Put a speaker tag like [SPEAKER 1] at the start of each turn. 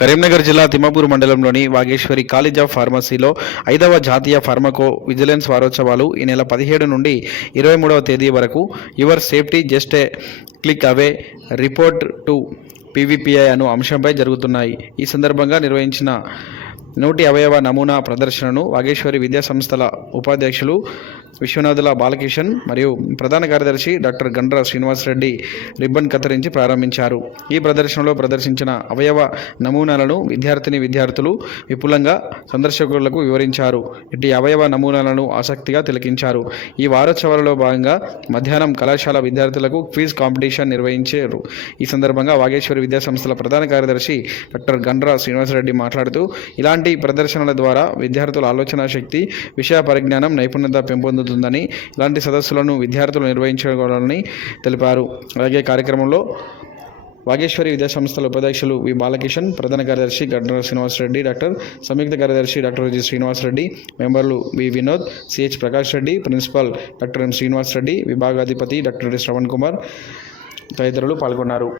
[SPEAKER 1] కరీంనగర్ జిల్లా తిమ్మపూర్ మండలంలోని Vageshwari college of ఫార్మసీలో ఐదవ జాతీయ ఫార్మకో విజిలెన్స్ వారోత్సవాలు ఈ నెల పదిహేడు నుండి ఇరవై మూడవ తేదీ వరకు. Your safety just a click away report to PVPI అను అంశంపై జరుగుతున్నాయి. ఈ సందర్భంగా నిర్వహించిన నూటి అవయవ నమూనా ప్రదర్శనను వాగేశ్వరి విద్యా సంస్థల ఉపాధ్యక్షులు విశ్వనాథుల బాలకిషన్ మరియు ప్రధాన కార్యదర్శి డాక్టర్ గండ్ర శ్రీనివాసరెడ్డి రిబ్బన్ కత్తిరించి ప్రారంభించారు. ఈ ప్రదర్శనలో ప్రదర్శించిన అవయవ నమూనాలను విద్యార్థిని విద్యార్థులు విపులంగా సందర్శకులకు వివరించారు. ఇటు అవయవ నమూనాలను ఆసక్తిగా తిలకించారు. ఈ వారోత్సవాలలో భాగంగా మధ్యాహ్నం కళాశాల విద్యార్థులకు క్విజ్ కాంపిటీషన్ నిర్వహించారు. ఈ సందర్భంగా వాగేశ్వరి విద్యా సంస్థల ప్రధాన కార్యదర్శి డాక్టర్ గండ్ర శ్రీనివాసరెడ్డి మాట్లాడుతూ ఇలాంటి ప్రదర్శనల ద్వారా విద్యార్థుల ఆలోచన శక్తి విషయ పరిజ్ఞానం నైపుణ్యత పెంపొందుతుందని ఇలాంటి సదస్సులను విద్యార్థులు నిర్వహించగలని తెలిపారు. అలాగే కార్యక్రమంలో వాగేశ్వరి విద్యా సంస్థల ఉపాధ్యక్షులు వి. బాలకిషన్ ప్రధాన కార్యదర్శి శ్రీనివాస్ శ్రీనివాసరెడ్డి డాక్టర్ సంయుక్త కార్యదర్శి డాక్టర్ జి. శ్రీనివాసరెడ్డి మెంబర్లు V. Vinod CH Prakash Reddy principal doctor M. Srinivasa Reddy విభాగాధిపతి doctor Shravan Kumar తదితరులు పాల్గొన్నారు.